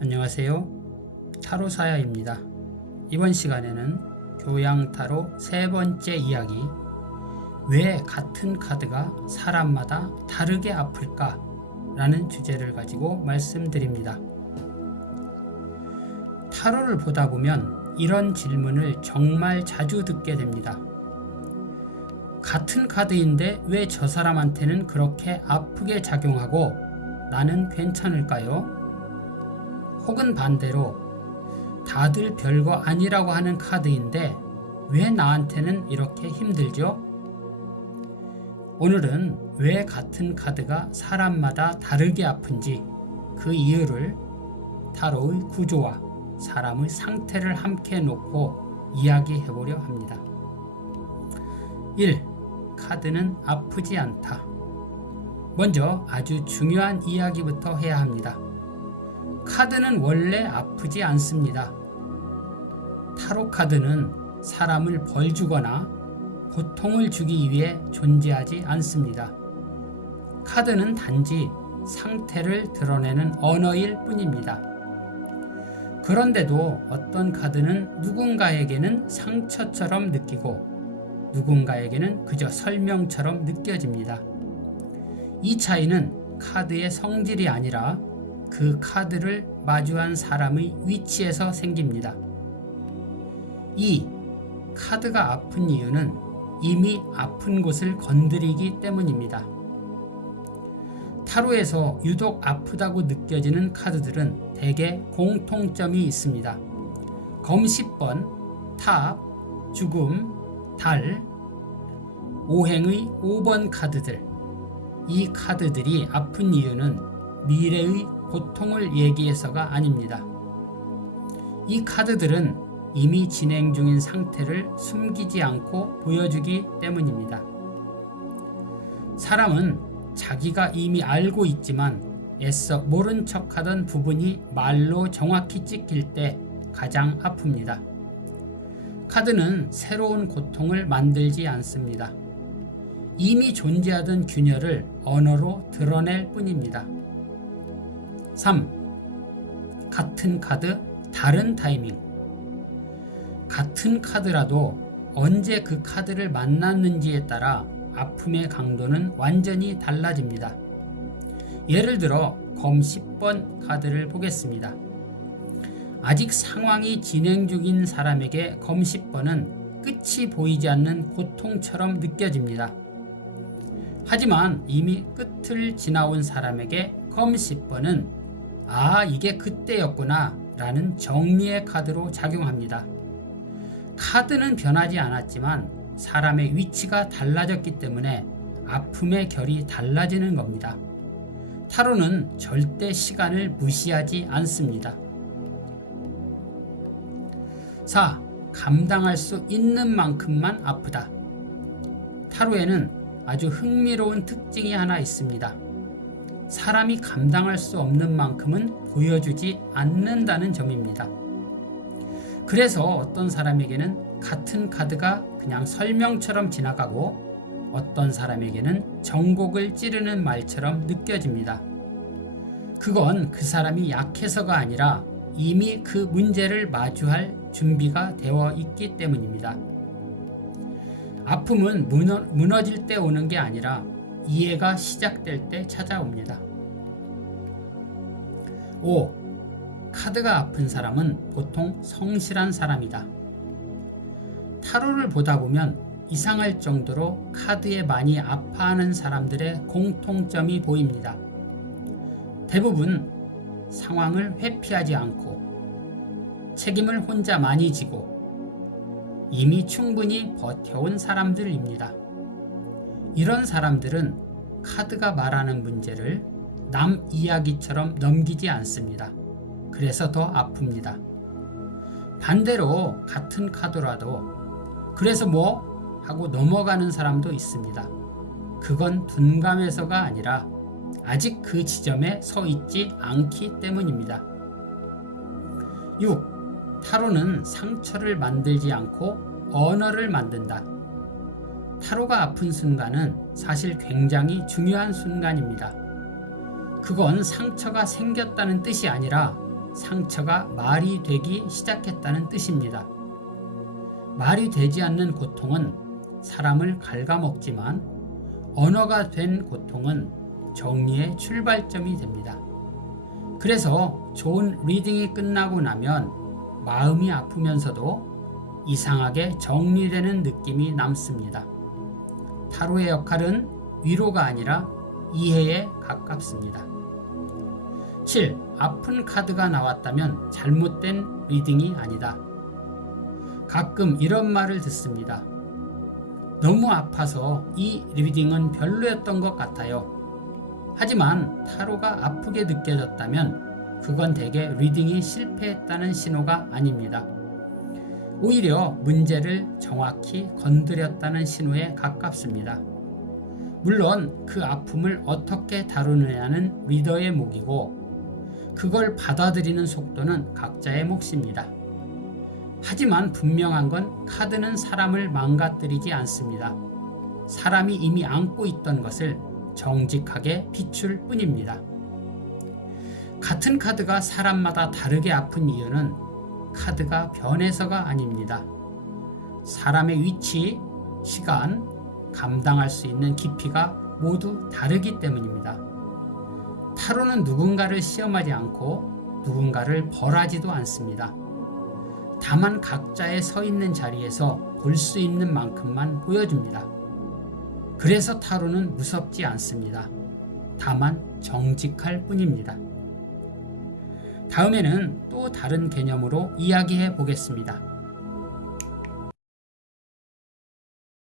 안녕하세요. 타로사야입니다. 이번 시간에는 교양타로 세 번째 이야기, 왜 같은 카드가 사람마다 다르게 아플까? 라는 주제를 가지고 말씀드립니다. 타로를 보다 보면 이런 질문을 정말 자주 듣게 됩니다. 같은 카드인데 왜 저 사람한테는 그렇게 아프게 작용하고 나는 괜찮을까요? 혹은 반대로 다들 별거 아니라고 하는 카드인데 왜 나한테는 이렇게 힘들죠? 오늘은 왜 같은 카드가 사람마다 다르게 아픈지 그 이유를 타로의 구조와 사람의 상태를 함께 놓고 이야기해보려 합니다. 1. 카드는 아프지 않다. 먼저 아주 중요한 이야기부터 해야 합니다. 카드는 원래 아프지 않습니다. 타로 카드는 사람을 벌 주거나 고통을 주기 위해 존재하지 않습니다. 카드는 단지 상태를 드러내는 언어일 뿐입니다. 그런데도 어떤 카드는 누군가에게는 상처처럼 느끼고 누군가에게는 그저 설명처럼 느껴집니다. 이 차이는 카드의 성질이 아니라 그 카드를 마주한 사람의 위치에서 생깁니다. 2. 카드가 아픈 이유는 이미 아픈 곳을 건드리기 때문입니다. 타로에서 유독 아프다고 느껴지는 카드들은 대개 공통점이 있습니다. 검 10번, 탑, 죽음, 달, 오행의 5번 카드들. 이 카드들이 아픈 이유는 미래의 고통을 얘기해서가 아닙니다. 이 카드들은 이미 진행 중인 상태를 숨기지 않고 보여주기 때문입니다. 사람은 자기가 이미 알고 있지만 애써 모른 척하던 부분이 말로 정확히 찍힐 때 가장 아픕니다. 카드는 새로운 고통을 만들지 않습니다. 이미 존재하던 균열을 언어로 드러낼 뿐입니다. 3. 같은 카드, 다른 타이밍. 같은 카드라도 언제 그 카드를 만났는지에 따라 아픔의 강도는 완전히 달라집니다. 예를 들어 검 10번 카드를 보겠습니다. 아직 상황이 진행 중인 사람에게 검 10번은 끝이 보이지 않는 고통처럼 느껴집니다. 하지만 이미 끝을 지나온 사람에게 검 10번은 이게 그때였구나 라는 정리의 카드로 작용합니다. 카드는 변하지 않았지만 사람의 위치가 달라졌기 때문에 아픔의 결이 달라지는 겁니다. 타로는 절대 시간을 무시하지 않습니다. 4. 감당할 수 있는 만큼만 아프다. 타로에는 아주 흥미로운 특징이 하나 있습니다. 사람이 감당할 수 없는 만큼은 보여주지 않는다는 점입니다. 그래서 어떤 사람에게는 같은 카드가 그냥 설명처럼 지나가고 어떤 사람에게는 정곡을 찌르는 말처럼 느껴집니다. 그건 그 사람이 약해서가 아니라 이미 그 문제를 마주할 준비가 되어 있기 때문입니다. 아픔은 무너질 때 오는 게 아니라 이해가 시작될 때 찾아옵니다. 5. 카드가 아픈 사람은 보통 성실한 사람이다. 타로를 보다 보면 이상할 정도로 카드에 많이 아파하는 사람들의 공통점이 보입니다. 대부분 상황을 회피하지 않고 책임을 혼자 많이 지고 이미 충분히 버텨온 사람들입니다. 이런 사람들은 카드가 말하는 문제를 남 이야기처럼 넘기지 않습니다. 그래서 더 아픕니다. 반대로 같은 카드라도 그래서 뭐? 하고 넘어가는 사람도 있습니다. 그건 둔감해서가 아니라 아직 그 지점에 서 있지 않기 때문입니다. 6. 타로는 상처를 만들지 않고 언어를 만든다. 타로가 아픈 순간은 사실 굉장히 중요한 순간입니다. 그건 상처가 생겼다는 뜻이 아니라 상처가 말이 되기 시작했다는 뜻입니다. 말이 되지 않는 고통은 사람을 갉아먹지만 언어가 된 고통은 정리의 출발점이 됩니다. 그래서 좋은 리딩이 끝나고 나면 마음이 아프면서도 이상하게 정리되는 느낌이 남습니다. 타로의 역할은 위로가 아니라 이해에 가깝습니다. 7. 아픈 카드가 나왔다면 잘못된 리딩이 아니다. 가끔 이런 말을 듣습니다. 너무 아파서 이 리딩은 별로였던 것 같아요. 하지만 타로가 아프게 느껴졌다면 그건 대개 리딩이 실패했다는 신호가 아닙니다. 오히려 문제를 정확히 건드렸다는 신호에 가깝습니다. 물론 그 아픔을 어떻게 다루느냐는 리더의 몫이고 그걸 받아들이는 속도는 각자의 몫입니다. 하지만 분명한 건 카드는 사람을 망가뜨리지 않습니다. 사람이 이미 안고 있던 것을 정직하게 비출 뿐입니다. 같은 카드가 사람마다 다르게 아픈 이유는 카드가 변해서가 아닙니다. 사람의 위치, 시간, 감당할 수 있는 깊이가 모두 다르기 때문입니다. 타로는 누군가를 시험하지 않고 누군가를 벌하지도 않습니다. 다만 각자의 서 있는 자리에서 볼 수 있는 만큼만 보여줍니다. 그래서 타로는 무섭지 않습니다. 다만 정직할 뿐입니다. 다음에는 또 다른 개념으로 이야기해 보겠습니다.